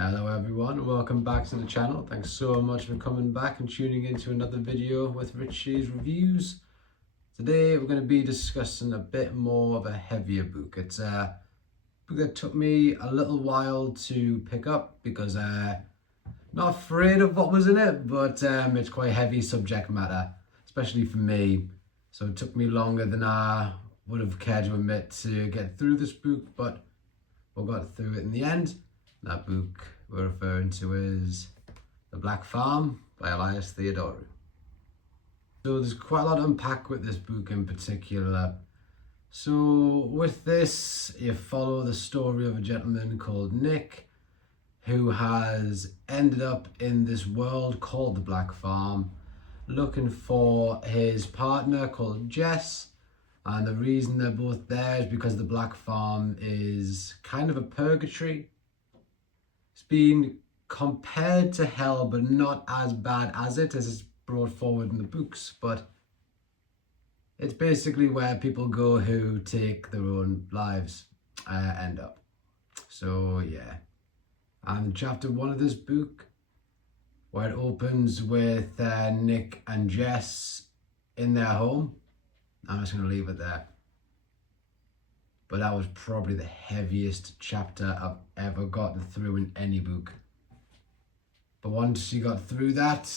Hello everyone, welcome back to the channel. Thanks so much for coming back and tuning into another video with Richie's Reviews. Today we're going to be discussing a bit more of a heavier book. It's a book that took me a little while to pick up because I'm not afraid of what was in it, but it's quite heavy subject matter, especially for me. So it took me longer than I would have cared to admit to get through this book, but we got through it in the end. That book we're referring to is The Black Farm by Elias Theodoru. So there's quite a lot to unpack with this book in particular. So with this, you follow the story of a gentleman called Nick who has ended up in this world called the Black Farm looking for his partner called Jess. And the reason they're both there is because the Black Farm is kind of a purgatory. It's been compared to hell, but not as bad as it's brought forward in the books. But it's basically where people go who take their own lives, end up. So yeah. And chapter 1 of this book, where it opens with Nick and Jess in their home. I'm just going to leave it there. But that was probably the heaviest chapter I've ever gotten through in any book. But once you got through that,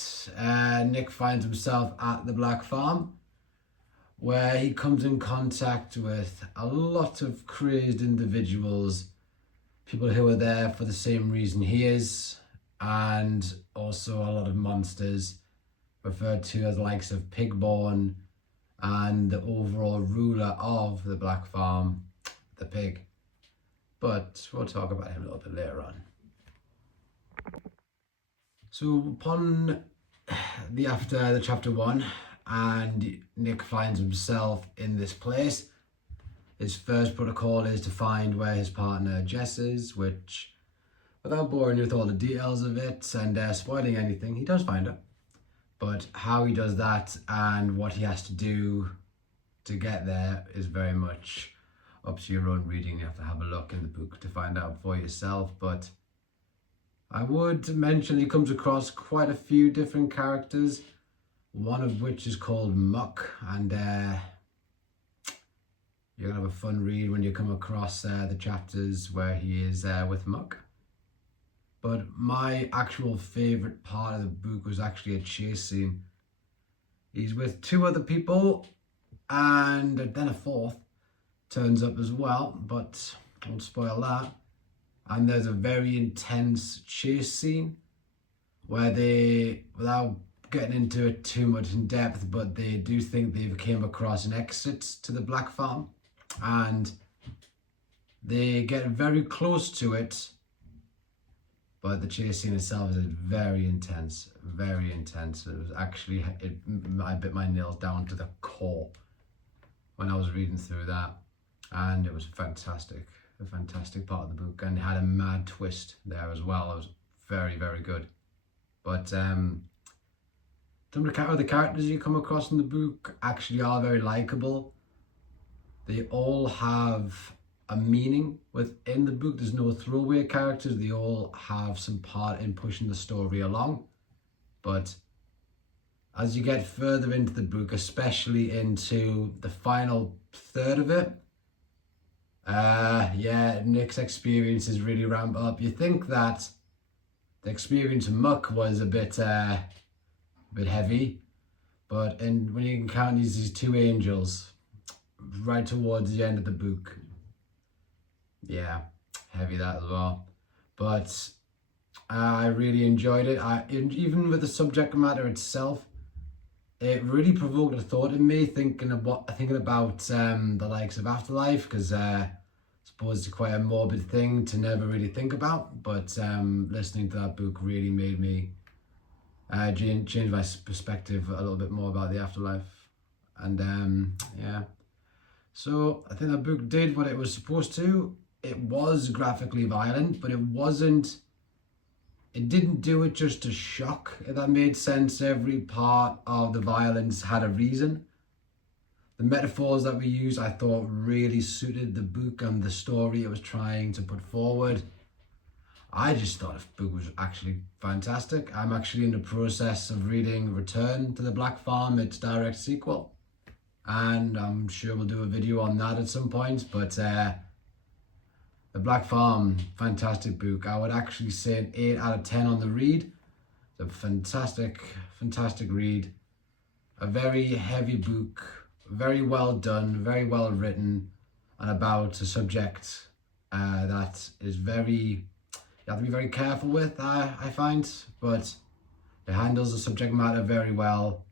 Nick finds himself at the Black Farm, where he comes in contact with a lot of crazed individuals, people who are there for the same reason he is, and also a lot of monsters, referred to as the likes of Pigborn, and the overall ruler of the Black Farm, the pig. But we'll talk about him a little bit later on. So upon the chapter 1, and Nick finds himself in this place, his first protocol is to find where his partner Jess is, which, without boring you with all the details of it and spoiling anything, he does find her. But how he does that and what he has to do to get there is very much up to your own reading. You have to have a look in the book to find out for yourself. But I would mention he comes across quite a few different characters, one of which is called Muck, and you're gonna have a fun read when you come across the chapters where he is with Muck. But my actual favourite part of the book was actually a chase scene. He's with 2 other people, and then a 4th turns up as well, but I won't spoil that. And there's a very intense chase scene where they, without getting into it too much in depth, but they do think they came across an exit to the Black Farm, and they get very close to it. But the chase scene itself is very intense, very intense. It was actually, I bit my nails down to the core when I was reading through that. And it was fantastic, a fantastic part of the book. And it had a mad twist there as well. It was very, very good. But some of the characters you come across in the book actually are very likable. They all have a meaning within the book. There's no throwaway characters. They all have some part in pushing the story along. But as you get further into the book, especially into the final third of it, Nick's experiences really ramp up. You think that the experience of Muck was a bit heavy, but when you encounter these 2 angels right towards the end of the book, yeah, heavy that as well. But I really enjoyed it. Even with the subject matter itself, it really provoked a thought in me, thinking about the likes of afterlife, because I suppose it's quite a morbid thing to never really think about. But listening to that book really made me change my perspective a little bit more about the afterlife. And yeah, so I think that book did what it was supposed to. It was graphically violent, but it didn't do it just to shock, if that made sense. Every part of the violence had a reason. The metaphors that we used, I thought, really suited the book and the story it was trying to put forward. I just thought the book was actually fantastic. I'm actually in the process of reading Return to the Black Farm, its direct sequel. And I'm sure we'll do a video on that at some point. But The Black Farm, fantastic book. I would actually say an 8 out of 10 on the read. It's a fantastic, fantastic read. A very heavy book, very well done, very well written, and about a subject that is very... You have to be very careful with, I find, but it handles the subject matter very well.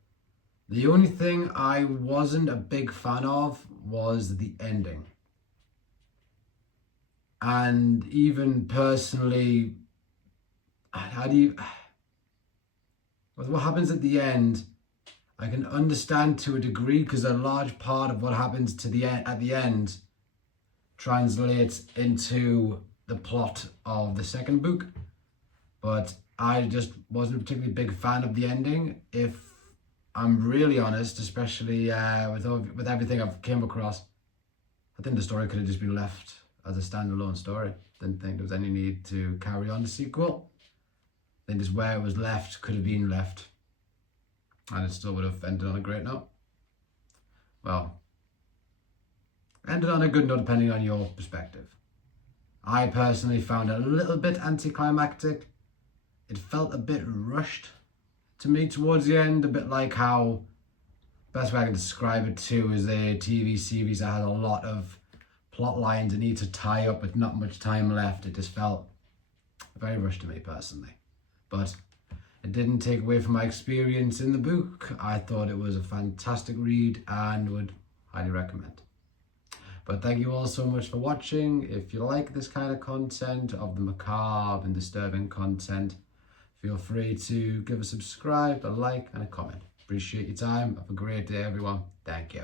The only thing I wasn't a big fan of was the ending. And even personally, with what happens at the end, I can understand to a degree, because a large part of what happens at the end translates into the plot of the second book, but I just wasn't a particularly big fan of the ending, if I'm really honest, especially with everything I've came across. I think the story could have just been left as a standalone story. Didn't think there was any need to carry on the sequel. I think just where it was left could have been left, and it still would have ended on a great note. Well, ended on a good note depending on your perspective. I personally found it a little bit anticlimactic. It felt a bit rushed to me towards the end, a bit like how, best way I can describe it too, is a TV series that had a lot of plot lines that need to tie up with not much time left. It just felt very rushed to me personally. But it didn't take away from my experience in the book. I thought it was a fantastic read and would highly recommend. But thank you all so much for watching. If you like this kind of content, of the macabre and disturbing content, feel free to give a subscribe, a like and a comment. Appreciate your time. Have a great day, everyone. Thank you.